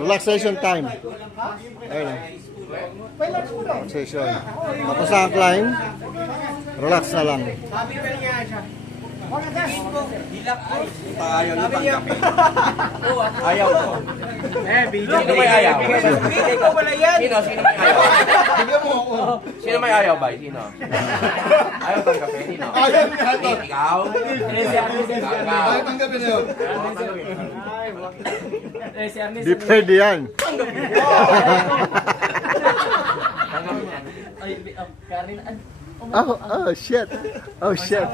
Relaxation time. Ayun. Relaxation. Tapos na ang climb. Relax na lang. Ayaw niyo tanggapin. Ayaw ko. Sino may ayaw? Sino may ayaw? Sino may ayaw ba? Sino? Ayaw tanggapin? Sino? Ayaw niya ito. Ikaw? Ayaw tanggapin na yun. Di pwede yan. Oh, shit. Oh, shit.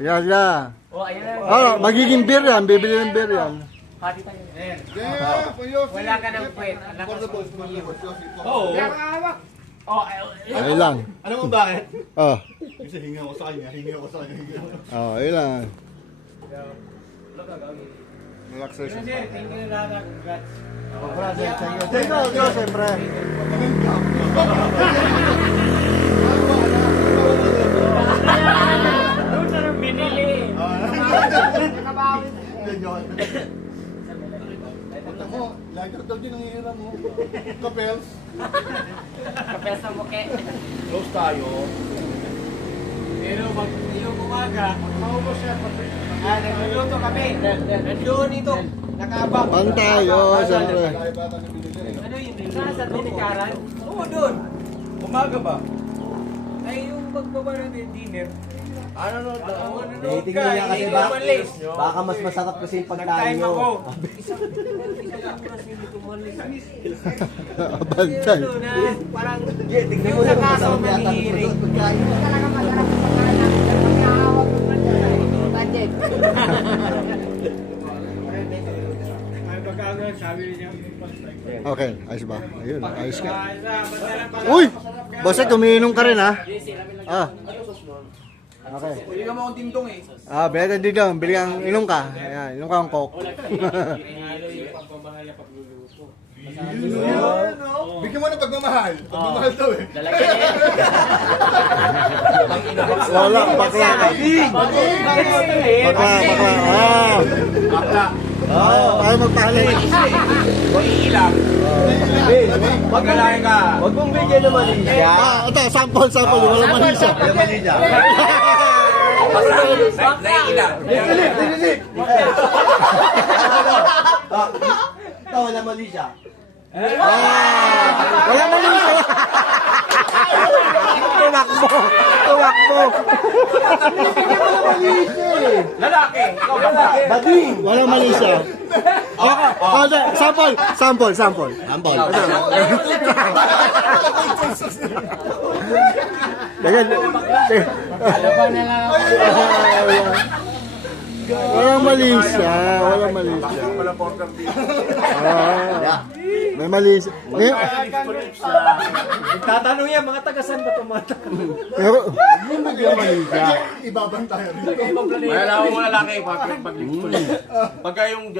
Yan na. Oh, magiging beer yan. Bibili ng beer yan. Wala ka ng kwet. Oo. Ayun lang. Ano mo bakit? Oh. Kasi hinga ko sa kanya, hinga ko sa kanya. Oh, ayun lang. Relaxation. Thank you, siyempre. Punta mo, lager daw din ang hihiram mo. Kapels. Kapes sa muke. Close tayo. Pero pag yung umaga, maubos siya. Nagluluto kami. Nandoon ito. Nakabang. Pantayo, siyempre. Ano yun? Saan sa tinikaran? Oo, doon. Umaga ba? Ay, yung magbaba natin dinner. Ano? Tingnan niya kasi baka mas masarap kasi yung pagkain Nag-time ako. nyo. Bantay. Parang Tingnan mo naman masarap yata mahihiring. yung pagkain. Talaga masarap yung pagkain namin. Pero may hawak ko man dyan. Budget. May pagkagawin, sabi niya. Okay, ayos ba? Ayun, ayos ka. Uy! Bossek, umiinom ka rin ha? Ah. Okay. Pwede ka mo akong tindong eh. Ah, better din daw. Bili kang inom ka. Ayan, inom ka ang coke. Bigyan mo ng pagmamahal. Pagmamahal daw eh. Wala, bakla ka. Bakla. Ah. Bakla. Oh, ayaw magpahalay. Iilang. Pagkalain ka. Huwag mong bigyan naman siya. Ah, ito, sample. Wala mali siya. Wala mali siya. Naiilang. Ito, wala mali siya. Ah, wala mali siya. Tumakbo. Lalaki. Ikaw lalaki. Bading! Wala mali siya. Sample. Ambol. Alaban na lang ako. Walang mali siya. Wala porter dito. Ah, may mali siya. Tatanong yan, mga tagasan ba tumata? Pero, yung mali siya. Ibabang tayo rin. May alam mo lalaki. Pagka yung...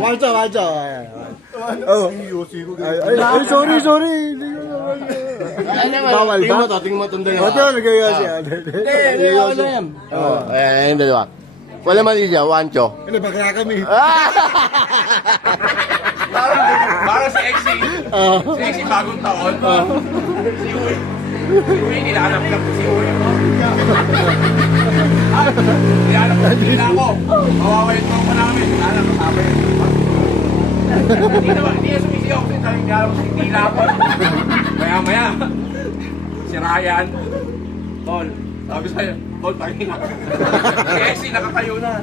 Wadja. Oh. Ay, sorry. Hindi ko naman. Bawal ba? Tingin mo itong O, ito, nagaya siya. Hindi, wala yan. Ayan, yung dalawa. Wala mali siya, wancho. Hindi, bakla kami. Para si Exy. Si Exy bagong taon. Si Uy. Si Uy, nilahanap lang si Uy. Nilahanap lang nila ako. Mawawalin mo pa namin. Nilahanap ko sabi. Hindi niya sumisiyaw kasi nilahanap ko si Tila ako. Maya. Si Ryan. Tol. Sabi sa'yo, Tol, tayo na. Si Exy, nakatayo na.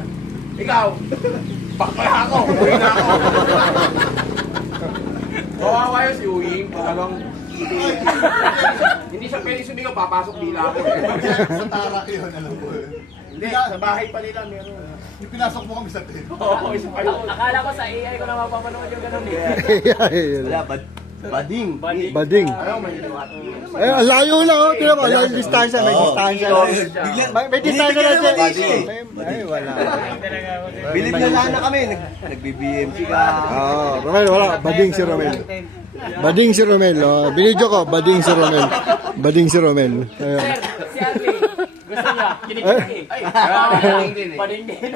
Ikaw, bakla ako. Uwi na ako. Kawawa yun si Uwing, talagang hindi siya pwede sumigaw, papasok nila ako. Sa tarak yun, alam ko eh. Hindi, sa bahay pa nila meron. Pinasok mo kami sa tayo. Oo, isa pa yun. Akala ko sa AI ko na mapapanood yung ganun eh. Wala, bading. Bading. Eh, ang layo na, oh. Tingnan mo, ang distansya. May distansya na. May distansya na siya. Ay, wala. Bilib na sana kami, nagbi-BMC ka. Romel, wala. Bading si Romel. Oh. Binidyo ko, bading si Romel. Ayan. Si Arlie, Gusto niya, kinikiki. Ay, kaya din eh. Pading din.